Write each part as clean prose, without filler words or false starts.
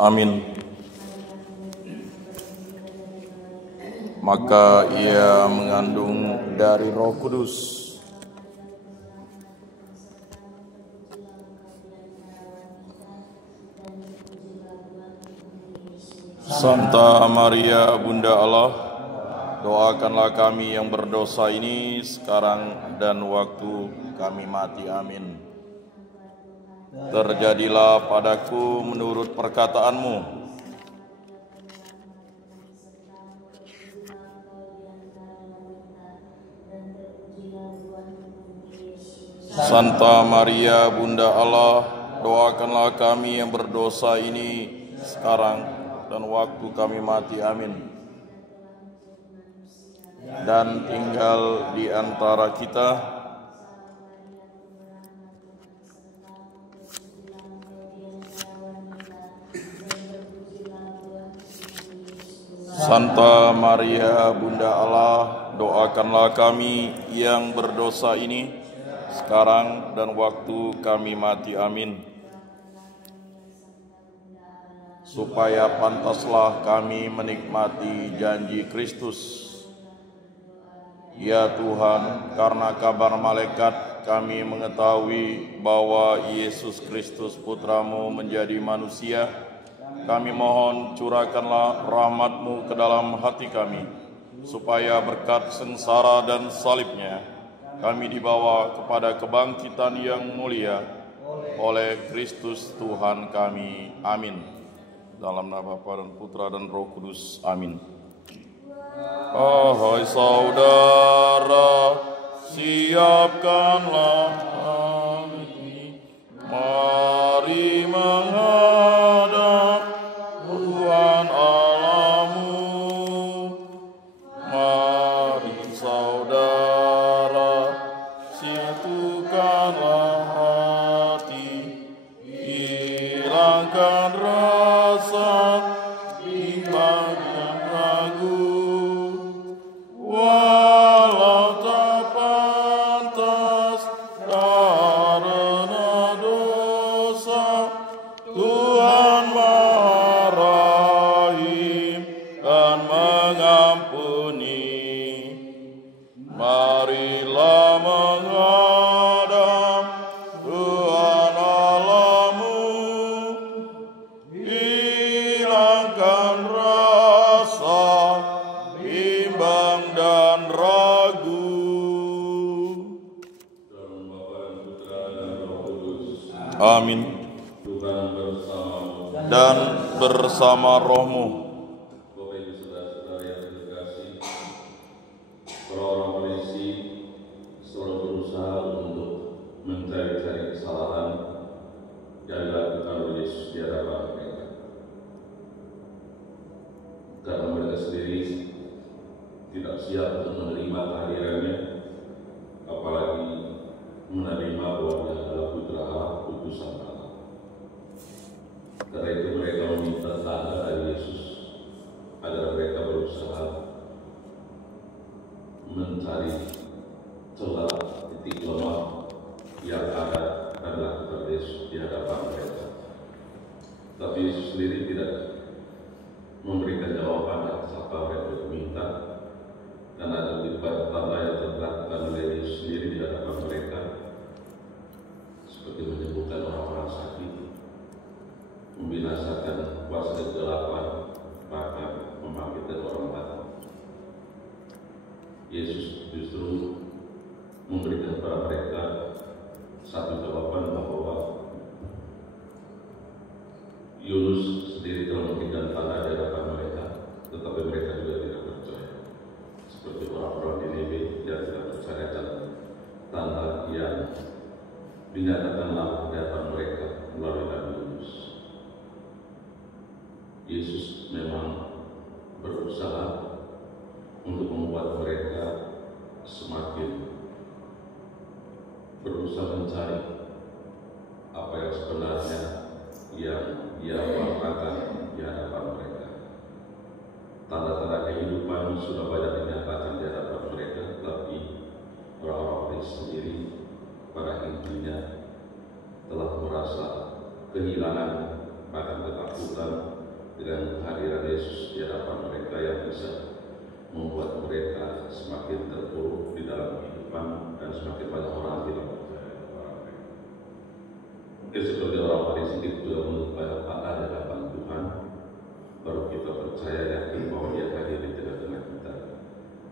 Amin. Maka ia mengandung dari Roh Kudus. Santa Maria Bunda Allah, doakanlah kami yang berdosa ini sekarang dan waktu kami mati. Amin. Terjadilah padaku menurut perkataanmu. Santa Maria Bunda Allah, doakanlah kami yang berdosa ini sekarang dan waktu kami mati. Amin. Dan tinggal di antara kita Santa Maria Bunda Allah, doakanlah kami yang berdosa ini sekarang dan waktu kami mati. Amin. Supaya pantaslah kami menikmati janji Kristus. Ya Tuhan, karena kabar malaikat kami mengetahui bahwa Yesus Kristus Putra-Mu menjadi manusia. Kami mohon curahkanlah rahmat-Mu ke dalam hati kami, supaya berkat sengsara dan salib-Nya kami dibawa kepada kebangkitan yang mulia oleh Kristus Tuhan kami. Amin. Dalam nama Bapa dan Putra dan Roh Kudus. Amin. Hai saudara, siapkanlah hati, mari menghadap Tuhan Allahmu. Mari saudara, satukanlah hati, hilangkan rasa bimbang dan ragu. Walau tak pantas karena dosa, Tuhan Maha Rahim dan mengampuni. Marilah menghadap Tuhan Allahmu, hilangkan rasa bimbang dan ragu. Amin. Dan bersama rohmu. Bapak Ibu saudara-saudara yang terkasih, orang polisi selalu berusaha untuk mencari-cari kesalahan yang dilakukan oleh Yesus di hadapan mereka. Karena mereka sendiri tidak siap untuk menerima kehadirannya, apalagi menerima bahwa Dia adalah Putra Allah, utusan Allah. Karena itu mereka meminta tanda dari Yesus agar mereka berusaha mencari celah titik lemah yang ada dan dilakukan Yesus di hadapan mereka. Tapi Yesus sendiri tidak memberikan jawaban atas apa mereka minta, karena ada lebih banyak tanda yang dilakukan oleh Yesus sendiri di hadapan mereka, seperti menyembuhkan orang-orang sakit, membinasakan kuasa kegelapan, bahkan membangkitkan orang mati. Yesus justru memberikan kepada mereka satu jawaban bahwa Yunus sendiri telah memberikan tanda di hadapan mereka, tetapi mereka juga tidak percaya. Seperti orang-orang di Niniwe yang tidak percaya dalam tanda yang dinyatakan di hadapan mereka melalui Nabi Yunus. Yesus memang berusaha untuk membuat mereka semakin berusaha mencari apa yang sebenarnya yang Dia wartakan di hadapan mereka. Tanda-tanda kehidupan sudah banyak dinyatakan di hadapan mereka, tapi orang-orang sendiri pada intinya telah merasa kehilangan, bahkan ketakutan dengan kehadiran Yesus di hadapan mereka yang bisa membuat mereka semakin terpuruk di dalam kehidupan dan semakin banyak orang tidak percaya kepada mereka. Mungkin seperti orang Farisi kita juga menurut ada di hadapan Tuhan, baru kita percaya yakin bahwa Dia hadir di tengah-tengah kita,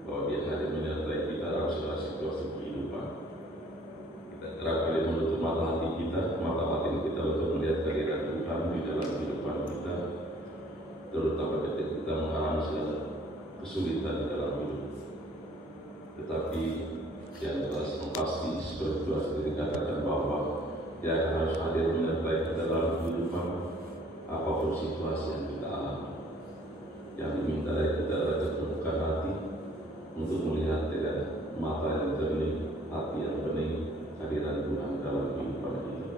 bahwa Dia hadir menyertai kita dalam segala situasi kehidupan. Kita kerap kali menutup mata hati kita, mata batin kita untuk melihat kehadiran Tuhan di dalam kehidupan kita, terutama ketika kita mengalami segala kesulitan di dalam hidup. Tetapi yang jelas pasti seperti Tuhan sendiri katakan bahwa Dia harus hadir menyertai kita dalam kehidupan apapun situasi yang kita alami. Yang diminta dari kita adalah keterbukaan hati untuk melihat dengan mata yang jernih, hati yang bening, kehadiran Tuhan dalam kehidupan kita.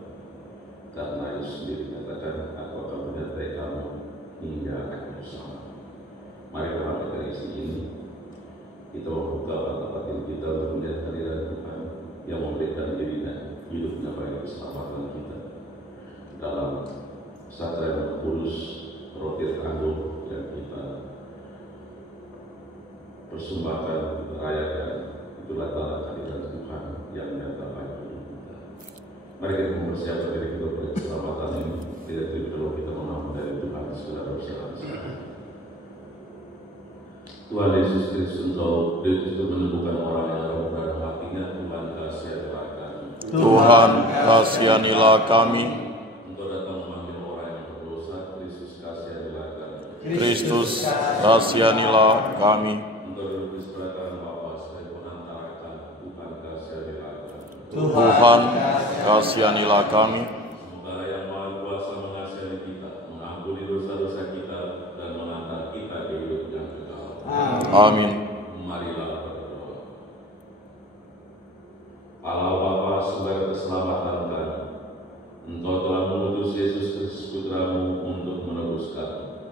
Karena Yesus sendiri katakan, aku akan menyertai kamu hingga akhir zaman. Mari dalam referensi ini kita membuka mata batin kita untuk melihat kehadiran Tuhan yang memberikan dirinya hidupnya bagi keselamatan kita. Dalam Sakramen Kudus Roti Tangguh yang kita persembahkan, kita rayakan, itulah tanda kehadiran Tuhan yang nyata bagi kita. Mari kita mempersiapkan diri kita untuk keselamatan ini. Tidak perlu kita memohon dari Tuhan segala dosa-dosa. Tuhan Yesus Kristus, Engkau begitu menemukan orang yang rapuh dalam hatinya. Tuhan kasihanilah kami. Tuhan kasihanilah kami. Engkau datang memanggil orang yang berdosa. Kristus kasihanilah kami. Kristus kasihanilah kami. Engkau duduk di sebelah kanan Bapa sebagai penantara kami. Tuhan kasihanilah kami. Tuhan kasihanilah kami. Semoga yang Maha Kuasa mengasihani kita, mengampuni dosa-dosa kita, dan mengantar kita ke hidup yang kekal. Amin. Marilah berdoa. Allah Bapa, sebagai keselamatan kami, Engkau telah mengutus Yesus Kristus Putramu untuk menebus kami.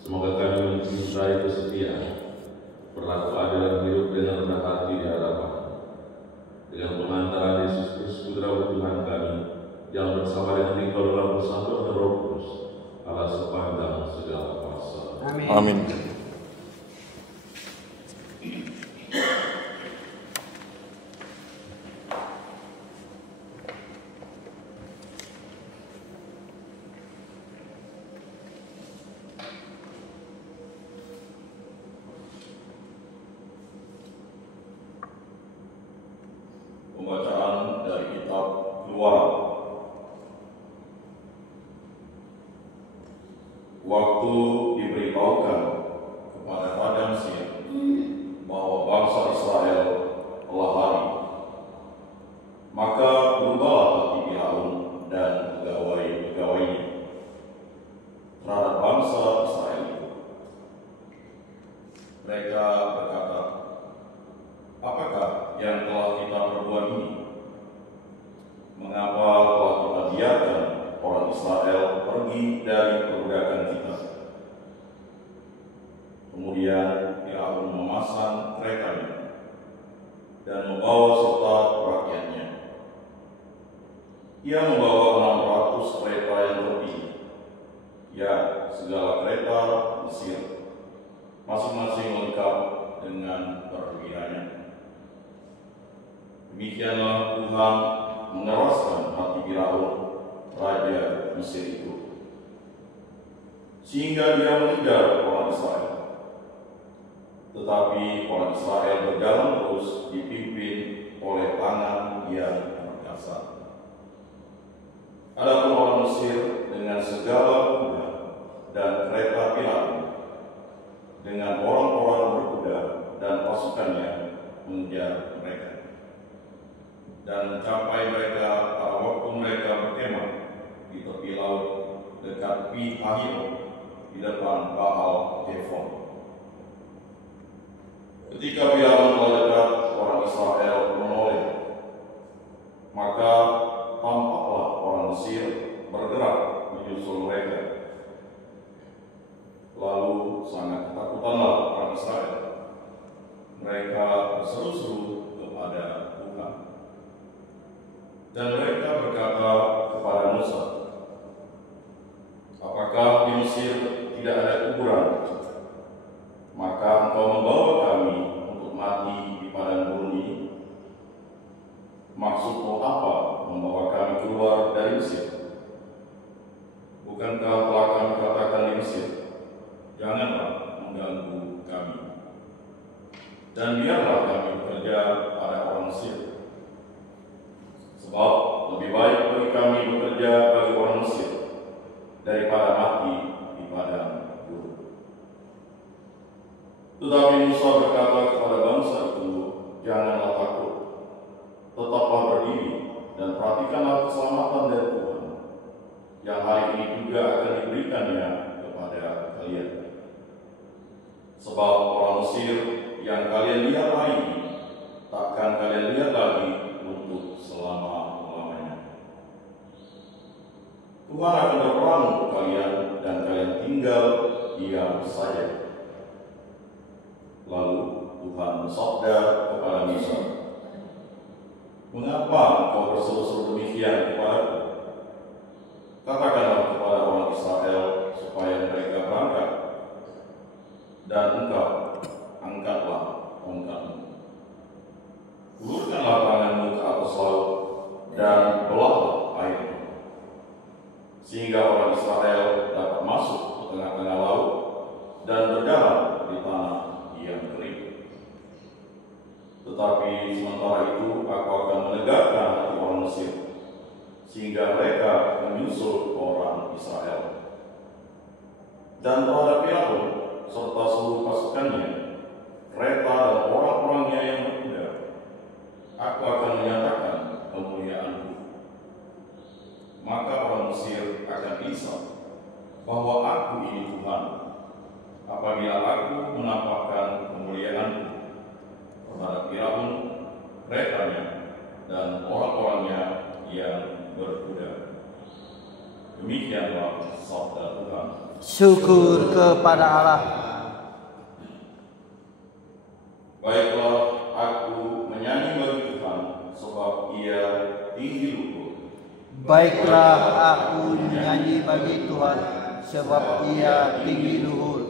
Semoga kami mencintai kesetiaan, berlaku adil dan hidup dengan rendah hati di hadapan. Dengan pengantaran Yesus Kristus Putra Tuhan kami, yang bersama dengan Engkau dalam persatuan Roh Kudus, Allah sepanjang segala masa. Amin. Pembacaan dari kitab Keluaran. Waktu diberitahukan kepada Padang Mesir bahwa bangsa Israel telah lari, maka berubahlah hati Firaun dan pegawai-pegawainya terhadap bangsa Israel itu. Mereka berkata, apakah yang telah kita perbuat ini? Mengapa telah kita biarkan orang Israel pergi dari perbudakan kita? Kemudian Firaun memasang keretanya dan membawa serta rakyatnya. Ia membawa 600 kereta yang terpilih, ya segala kereta Mesir, masing-masing lengkap dengan perwiranya. Demikianlah Tuhan mengeraskan hati Firaun, raja Mesir itu, sehingga dia mengejar orang Israel. Tetapi orang Israel berjalan terus dipimpin oleh tangan yang perkasa. Adapun orang Mesir dengan segala kuda dan kereta Firaun, dengan orang-orang berkuda dan pasukannya mengejar mereka. Dan mencapai mereka pada waktu mereka berkemah di tepi laut dekat Pi Hahiroth di depan Baal Zephon. Ketika Firaun telah dekat, orang Israel menoleh, maka tampaklah orang Mesir bergerak menyusul mereka. Lalu sangat ketakutanlah orang Israel. Mereka berseru-seru kepada Tuhan. Dan mereka berkata kepada Musa, apakah Apakah di Mesir tidak ada kuburan? Maka engkau membawa kami untuk mati di padang gurun ini. Maksudmu apa membawa kami keluar dari Mesir? Bukankah telah kami katakan di Mesir, janganlah mengganggu kami, dan biarlah kami bekerja pada orang Mesir? Sebab lebih baik bagi kami bekerja bagi orang Mesir daripada mati di padang gurun. Tetapi Musa berkata kepada bangsa itu, janganlah takut, tetaplah berdiri dan perhatikanlah keselamatan dari Tuhan, yang hari ini juga akan diberikannya kepada kalian. Sebab orang Mesir yang kalian lihat hari ini, takkan kalian lihat lagi untuk selama-lamanya. Tuhan akan berperang untuk kalian, dan kalian tinggal diam saja. Lalu Tuhan bersabda kepada Musa, mengapa engkau berseru-seru demikian kepadaku? Katakanlah kepada orang Israel supaya mereka berangkat, dan engkau angkatlah tongkatmu. Ulurkanlah tanganmu ke atas laut dan belahlah airnya, sehingga orang Israel dapat masuk ke tengah-tengah laut dan berjalan di tanah yang kering. Tetapi sementara itu aku akan menegakkan hati orang Mesir, sehingga mereka menyusul orang Israel. Dan terhadap Firaun serta seluruh pasukannya, kereta dan orang-orangnya yang berkuda, aku akan menyatakan kemuliaanku. Maka orang Mesir akan risau bahwa aku ini Tuhan, apabila aku menampakkan kemuliaanku terhadap Firaun, keretanya, dan orang-orangnya yang berkuda. Demikianlah sabda Tuhan. Syukur kepada Allah. Baiklah, aku menyanyi bagi Tuhan, sebab Ia tinggi luhur. Baiklah, aku menyanyi bagi Tuhan, sebab Ia tinggi luhur.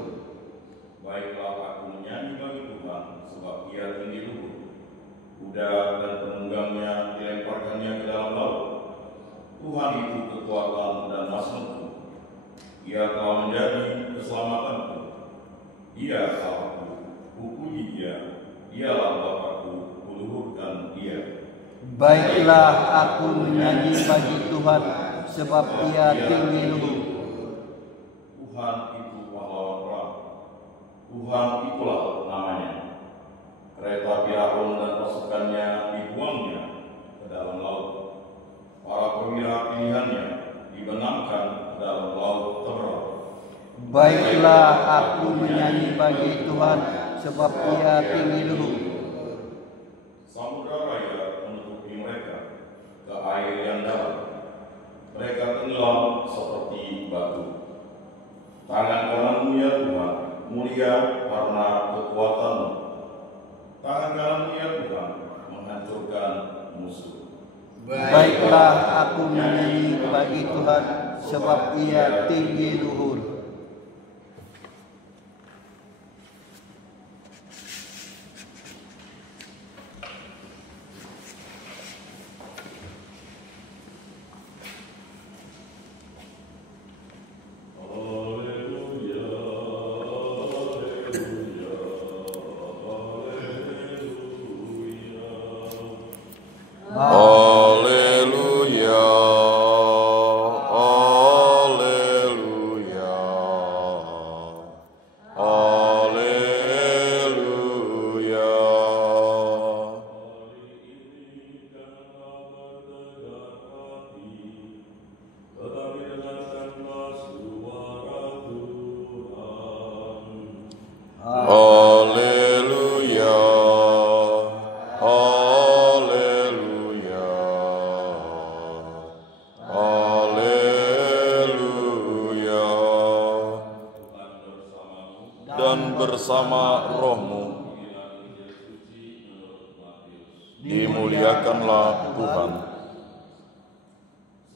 Baiklah, aku menyanyi bagi Tuhan, sebab Ia tinggi luhur. Kuda dan penunggangnya dilemparkannya ke dalam laut. Tuhan itu kekuatan dan masmurku. Ia telah menjadi keselamatanku. Ia Allahku, kupuji Dia. Ialah Bapakku, kuluhurkan Dia. Baiklah, aku menyanyi bagi Tuhan, sebab Ia tinggi luhur. Tuhan itu pahlawan perang. Tuhan itulah namanya. Kereta Firaun dan pasukannya dibuangnya ke dalam laut. Para perwira pilihannya dibenamkan ke dalam laut terberat. Baiklah, aku menyanyi bagi Tuhan, sebab Ia tinggi luhur. Samudra raya menutupi mereka ke air yang dalam. Mereka tenggelam seperti batu. Tangan kananmu ya Tuhan, mulia karena kekuatan-Mu. Tangan kananmu ya Tuhan, menghancurkan musuh. Baiklah, aku menyanyi bagi Tuhan, sebab Ia tinggi luhur. Haleluya, haleluya, haleluya. Haleluya, haleluya, haleluya. Dan bersama rohmu dimuliakanlah Tuhan.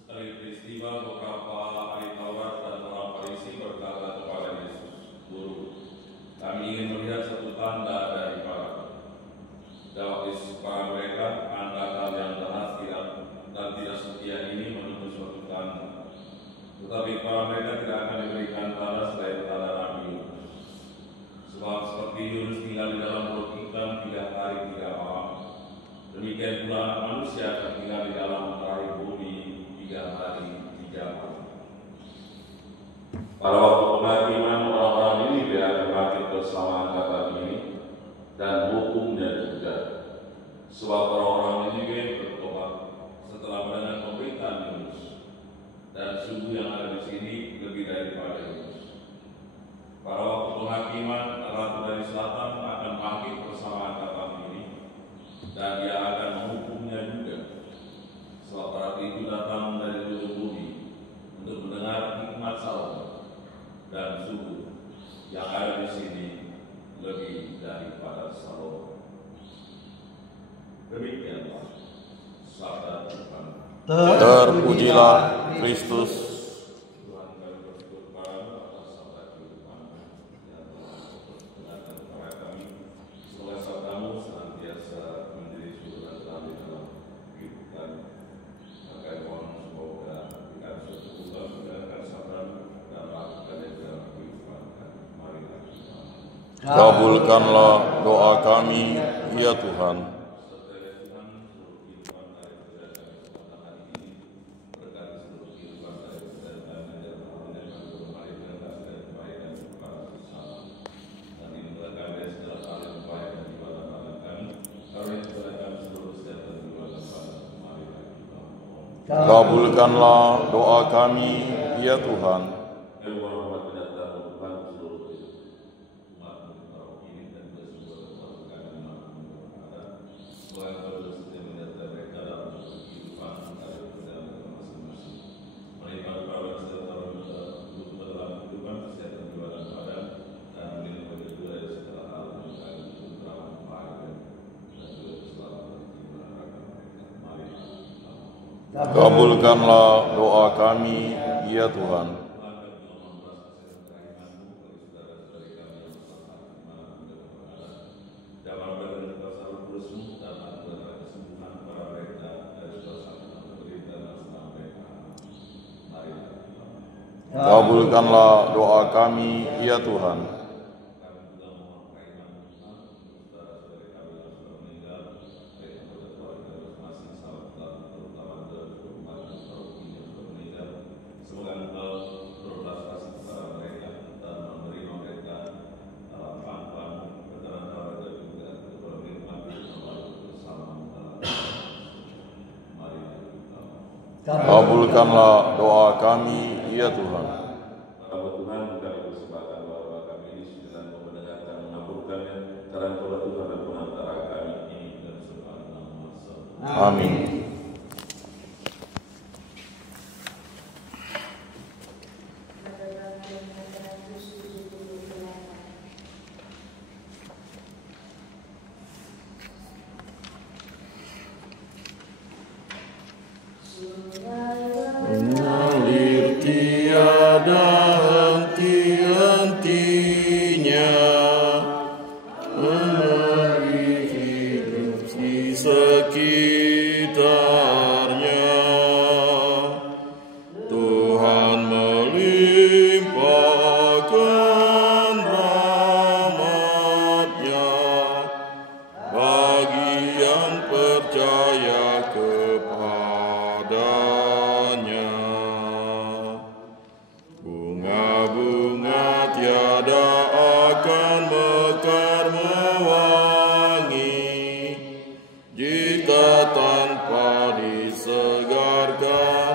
Sekali peristiwa beberapa ahli Taurat dan orang Farisi Kami ingin melihat satu tanda daripada jawab Yesus kepada mereka, angkatan yang deras dan tidak setia ini menuntut suatu tanda. Tetapi kepada mereka tidak akan diberikan tanda selain tanda Nabi Yunus. Sebab seperti Yunus tinggal di dalam perut ikan 3 hari 3 malam, demikian pula Anak Manusia akan tinggal di dalam rahim bumi 3 hari 3 malam. Pada waktu penghakiman orang-orang ini akan bangkit bersama angkatan ini dan hukumnya juga. Sebab orang-orang ini juga bertobat setelah mendengar pemberitaan Yunus, dan sungguh yang ada di sini lebih daripada Yunus. Pada waktu penghakiman, Ratu dari Selatan akan bangkit bersama angkatan ini, dan dia akan menghukumnya juga. Sebab Ratu itu datang dari ujung bumi untuk mendengar hikmat Salomo, dan sungguh yang ada di sini lebih daripada Salomo. Demikianlah sabda Tuhan. Terpujilah Kristus. Tuhan, kami bersyukur padamu atas sabda kehidupan yang telah diperkenalkan kepada kami. Semoga sabdamu senantiasa menjadi sumber dan terang di dalam hidup kami. Maka mohon semoga kita suatu ubah mendengarkan sabdamu dan melakukannya di dalam kehidupan kami. Marilah kita. Kabulkanlah doa kami, ya Tuhan. Kabulkanlah doa kami, ya Tuhan. Kabulkanlah doa kami, ya Tuhan. Kabulkanlah doa kami, ya Tuhan. Kabulkanlah doa kami, ya Tuhan. Bapak Tuhan, kami persembahkan doa kami ini dengan mendengarkan mengabulkannya karena Tuhan Tuhan dan penantara kami ini dan semua nama. Amin. Mengalir tiada henti-hentinya, mengalir hidup di sekitarnya. Tuhan melimpahkan rahmat-Nya bagi yang percaya kepadanya. Bunga-bunga tiada akan mekar mewangi jika tanpa disegarkan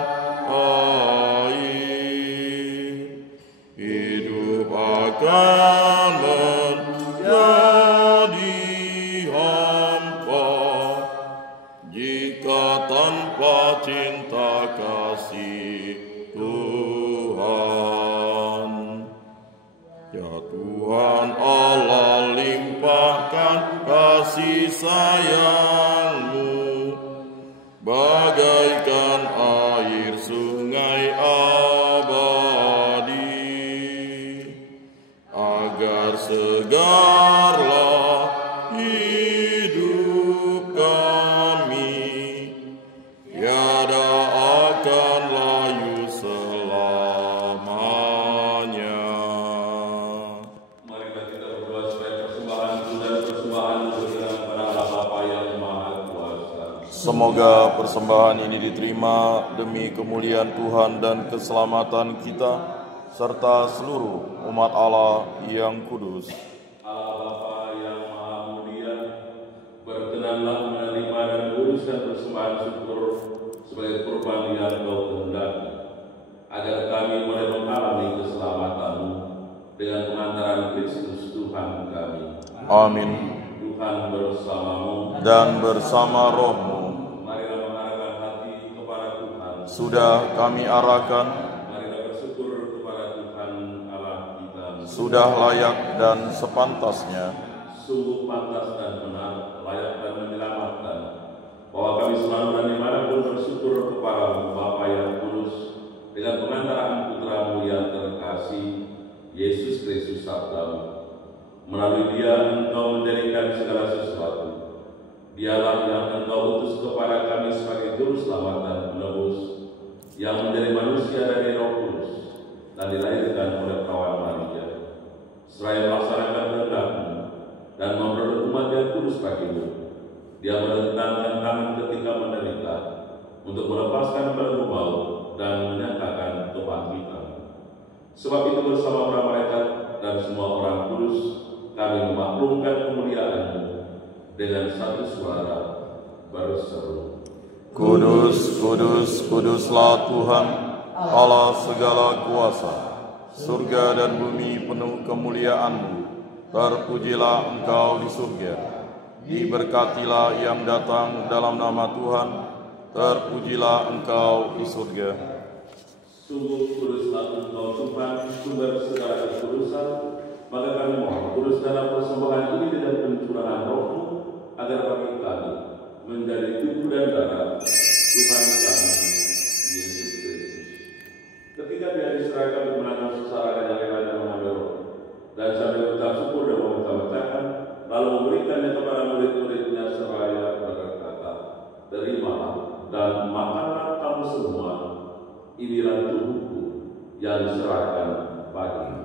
air. Hidup akan menjadi hampa jika tanpa cinta kasih Tuhan. Ya Tuhan Allah, limpahkan kasih sayang-Mu bagaikan air sungai abadi, agar agar segarlah hidup kami, tiada akan layu selamanya. Marilah kita berdoa supaya persembahan dan persembahan berkenan kepada Allah Bapa yang Maha Kuasa. Semoga persembahan ini diterima demi kemuliaan Tuhan dan keselamatan kita, serta seluruh umat Allah yang kudus. Allah Bapa yang Maha Mulia, berkenanlah menerima dan menguruskan persembahan syukur sebagai kurban yang Kau kehendaki, agar kami boleh mengalami keselamatan-Mu dengan pengantaran Kristus Tuhan kami. Amin. Tuhan bersamamu. Dan bersama rohmu. Marilah mengarahkan hati kepada Tuhan. Sudah kami arahkan, Marilah bersyukur kepada Tuhan Allah kita. sudah layak dan sepantasnya. Sungguh pantas dan benar, layak dan menyelamatkan, bahwa kami selalu dan dimanapun bersyukur kepada Bapa yang kudus, dengan pengantaraan Putra-Mu yang terkasih, Yesus Kristus Sabda-Mu. Melalui Dia Engkau mendirikan segala sesuatu. Dialah yang Engkau utus kepada kami sebagai juru selamat dan penebus, yang menjadi manusia dari Roh Kudus dan dilahirkan oleh perawan Maria. Seraya melaksanakan kehendak-Mu dan memperoleh umat yang kudus bagimu, Dia melentangkan tangan ketika menderita untuk melepaskan belenggu maut dan menyatakan kebangkitan. Sebab itu bersama para malaikat dan semua orang kudus, kami memaklumkan kemuliaan-Mu dengan satu suara berseru, Kudus, kudus, kuduslah Tuhan, Allah segala kuasa. Surga dan bumi penuh kemuliaan-Mu. Terpujilah Engkau di surga. Diberkatilah yang datang dalam nama Tuhan. Terpujilah Engkau di surga. sungguh kuduslah Engkau Tuhan, sumber segala kekudusan. Maka kami mohon kuduskanlah persembahan ini dengan pencurahan Roh-Mu, agar bagi kami menjadi tubuh dan darah Tuhan kami Yesus Kristus. Ketika Dia diserahkan menggunakan secara yang rela dan mengambil roh, dan sambil mengucap syukur dan memecah-mecahkan, lalu memberikannya kepada murid-muridnya seraya berkata, terimalah dan makanlah kamu semua, inilah tubuhku yang diserahkan bagimu.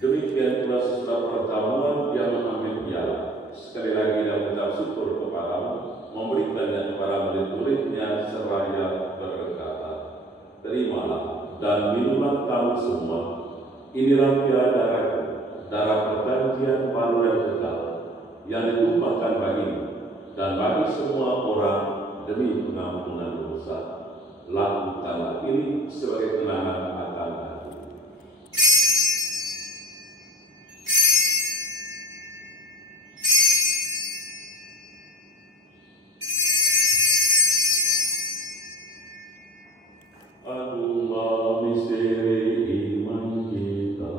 Demikian pula sesudah perjamuan Dia mengambil piala, sekali lagi Dia mengucap syukur kepada-Mu, memberikannya kepada murid-muridnya seraya berkata, terimalah dan minumlah kamu semua, inilah piala darahku, darah perjanjian baru dan kekal, yang ditumpahkan bagimu dan bagi semua orang demi pengampunan dosa. Lakukanlah ini sebagai kenangan akan aku. Aduh, misteri iman kita,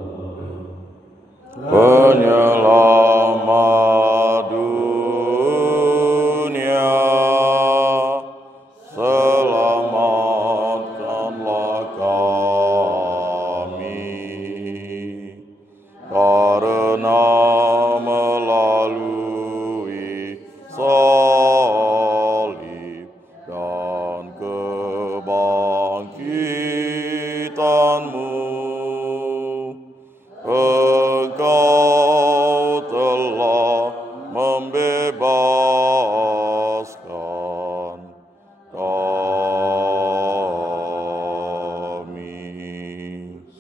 Penyelamat dunia, selamatkanlah kami, karena melalui salib dan kebangkitan-Mu, Engkau telah membebaskan kami.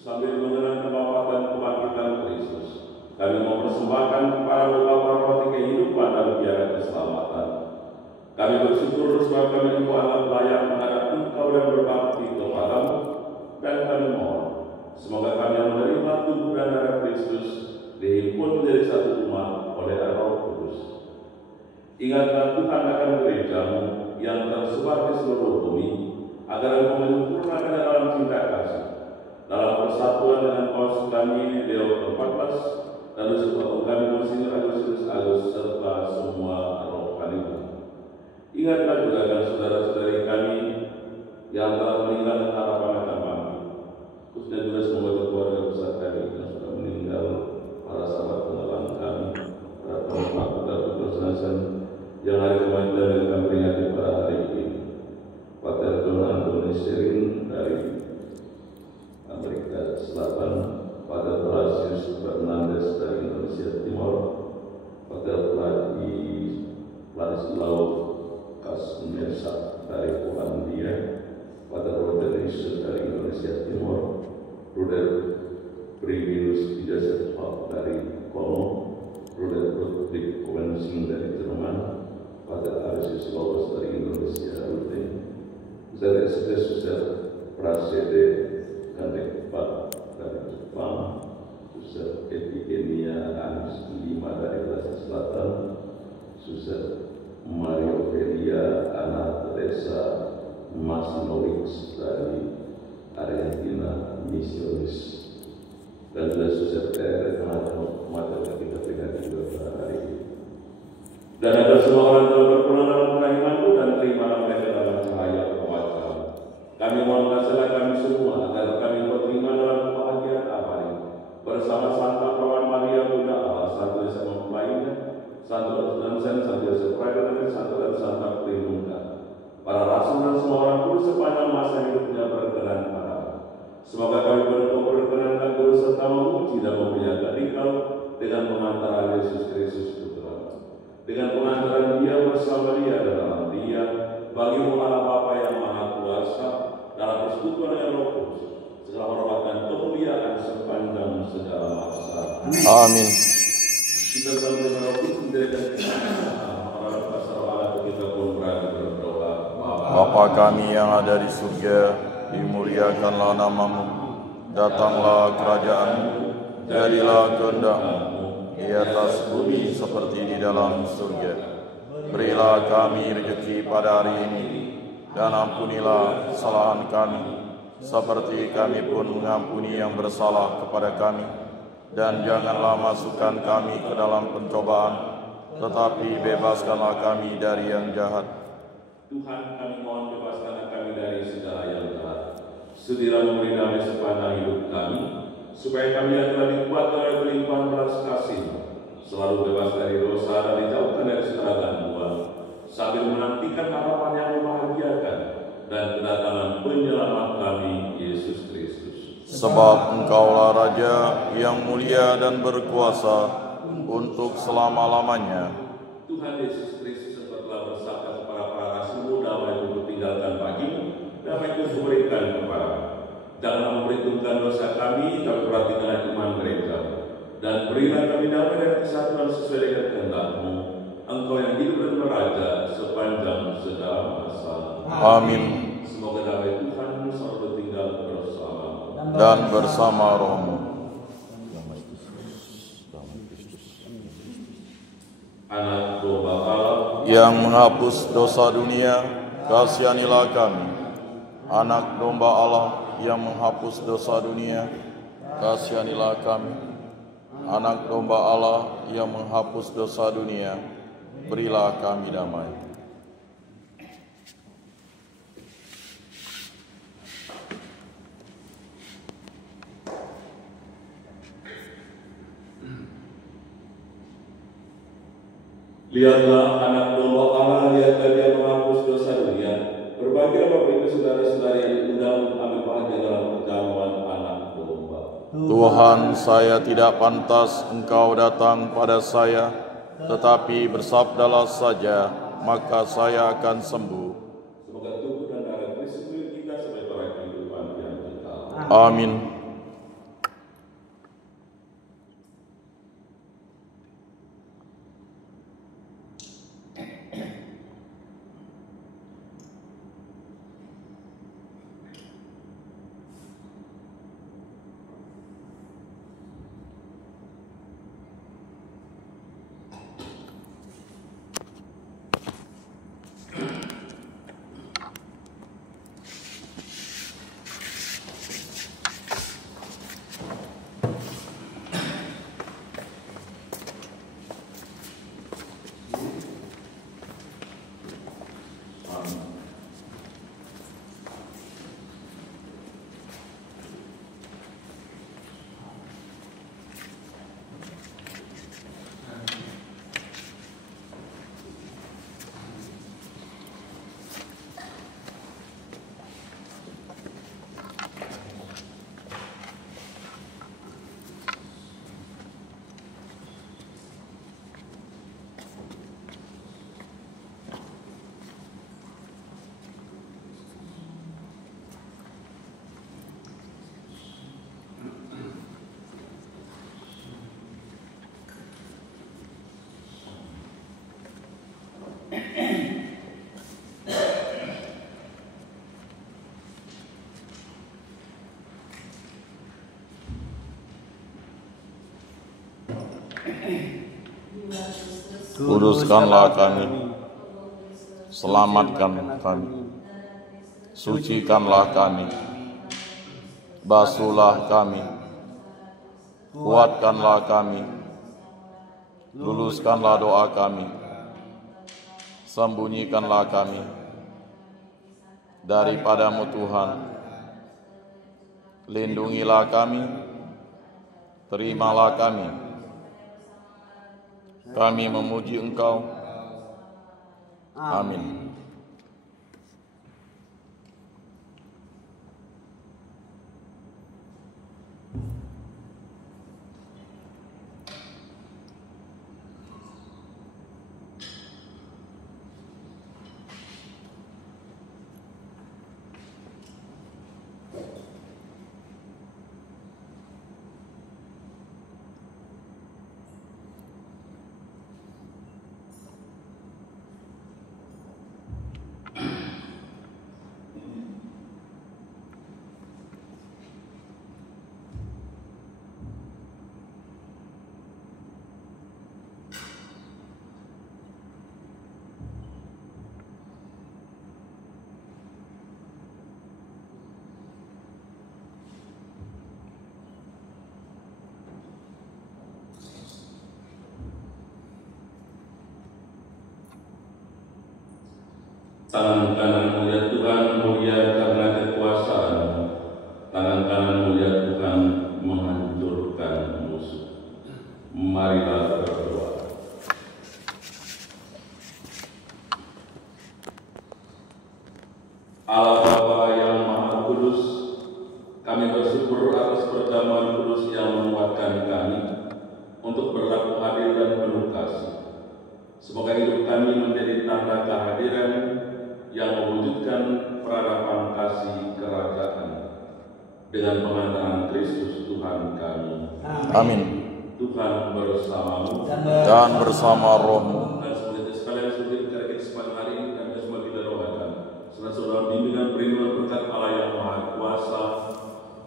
sambil mengenang kebangkitan kebangkitan Kristus, kami mempersembahkan kepada Bapa roti kehidupan dan piala keselamatan. Kami bersyukur sebab kami dianggap layak menghadap Engkau dan berbakti kepada-Mu, dan kami mohon semoga kami yang menerima tubuh dan darah Kristus dihimpun menjadi satu umat oleh Roh Kudus. Ingatlah Tuhan akan gereja-Mu yang tersebar di seluruh bumi, agar Engkau menyempurnakan dalam cinta kasih, dalam persatuan dengan Paus kami Leo ke-14 dan Uskup kami Monsinyur Agustinus Agus serta yang telah meninggalkan harapan akan bangkit. Khususnya juga semoga keluarga besar kami yang sudah meninggal, para sahabat pengenalan kami, para penumpang putar yang hari kemarin dan kami peringati pada hari ini. Pater John Anthony Serin dari Amerika Selatan, Pater Blasius Fernandes dari Indonesia Timur, Pater Ladislao Kasmesa dari Polandia, Pater Roger Yesus dari Indonesia Timur, Bruder Privilus Joseph dari Kongo, Bruder Ludwig Kowensing dari Jerman, Pater Arisius Lawrence dari Indonesia Rute, Ustaz Susar Prasede Kandekpat dari Jepang, Susar Epidemia Anis 5 dari Asia Selatan, Susar Mario Velia Ana Teresa Masinowicz dari Argentina Misionis, dan juga Susar TR Mater ketika peringati juga pada hari ini. Dan agar semua orang telah berpulang dalam kerahimanmu dan terimalah mereka dalam cahaya kewajah. Kami mohon kasihilah kami semua agar kami berterima dalam kebahagiaan abadi bersama Santa Perawan Maria Bunda Allah, Santo Yosef mempelainya, Santo Yohanes, Santo Yosef Prajurit, Santo dan Santa Pelindungkan, para rasul dan semua orang kudus sepanjang masa hidupnya berkenan pada. Semoga kami berkenan dan guru serta memuji dan memuliakan Dikau dengan pengantaran Yesus Kristus Putra, dengan pengantaran Dia bersama Dia dalam Dia, bagi Allah Bapa yang Maha Kuasa, dalam persekutuan yang Roh Kudus, segala hormat dan kemuliaan sepanjang segala masa. Amin. Kita bersama Roh Kudus menjadikan orang pasar Allah kita pun berani berdoa. Bapa kami yang ada di surga, dimuliakanlah namamu, datanglah kerajaanmu, jadilah kehendak-Mu di atas bumi seperti di dalam surga. Berilah kami rezeki pada hari ini, dan ampunilah kesalahan kami, seperti kami pun mengampuni yang bersalah kepada kami. Dan janganlah masukkan kami ke dalam pencobaan, tetapi bebaskanlah kami dari yang jahat. Tuhan, kami mohon bebaskan kami dari segala yang jahat. Sudilah memberi damai sepanjang hidup kami, supaya kami yang telah dikuatkan oleh pelimpahan belas kasih selalu bebas dari dosa dan dijauhkan dari segala gangguan, sambil menantikan harapan yang membahagiakan dan kedatangan penyelamat kami, Yesus Kristus. Sebab Engkaulah Raja yang mulia dan berkuasa untuk selama-lamanya. Tuhan Yesus Kristus yang telah bersabda kepada para rasul, damai itu tinggalkan bagimu, damai itu kuberikan kepadamu. Janganlah memperhitungkan dosa kami, tapi perhatikan iman gereja. Dan berilah kami damai dan kesatuan sesuai dengan kehendak-Mu, Engkau yang hidup dan meraja sepanjang segala masa. Amin. Semoga damai Tuhan selalu tinggal bersama Dan bersama rohmu. Anak domba Allah Yang menghapus dosa dunia, kasihanilah kami. Anak domba Allah yang menghapus dosa dunia, kasihanilah kami. Anak domba Allah yang menghapus dosa dunia, berilah kami damai. Lihatlah anak domba Allah, lihatlah Dia menghapus dosa dunia. Berbahagia Bapak Ibu Saudara-saudari yang diundang ambil bahagia dalam perjamuan anak domba. Tuhan, saya tidak pantas Engkau datang pada saya, tetapi bersabdalah saja, maka saya akan sembuh. Semoga tubuh dan darah Kristus milik kita sebagai torek kehidupan yang kekal. Amin. Kuduskanlah kami, selamatkan kami, sucikanlah kami, basuhlah kami, kuatkanlah kami, luluskanlah doa kami, sembunyikanlah kami daripadamu Tuhan, lindungilah kami, terimalah kami memuji Engkau. Amin. Tangan kanan mulia Tuhan mulia karena kekuasaan, tangan kanan mulia Tuhan menghancurkan musuh. Marilah berdoa. Allah Bapa yang Maha Kudus, kami bersyukur atas perjamuan kudus yang menguatkan kami untuk berlaku adil dan penuh kasih. Semoga hidup kami menjadi tanda kehadiran yang mewujudkan peradaban kasih kerajaan dengan pengantaran Kristus Tuhan kami. Amin. Tuhan bersamamu Dan bersama rohmu. dan semoga sekalian sujud kepada kita sepanjang hari ini dan kita semua kita doakan. Saudara-saudara bimbingan perlindungan berkat Allah yang Maha Kuasa,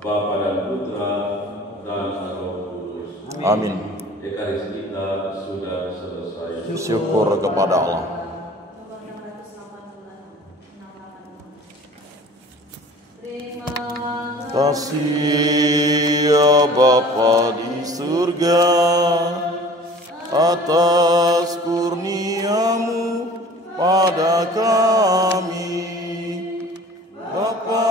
Bapa dan Putra dan Roh Kudus. Amin. Ekaristi kita sudah selesai. Syukur kepada Allah. Kasih ya Bapa di surga, atas kurniamu pada kami, Bapa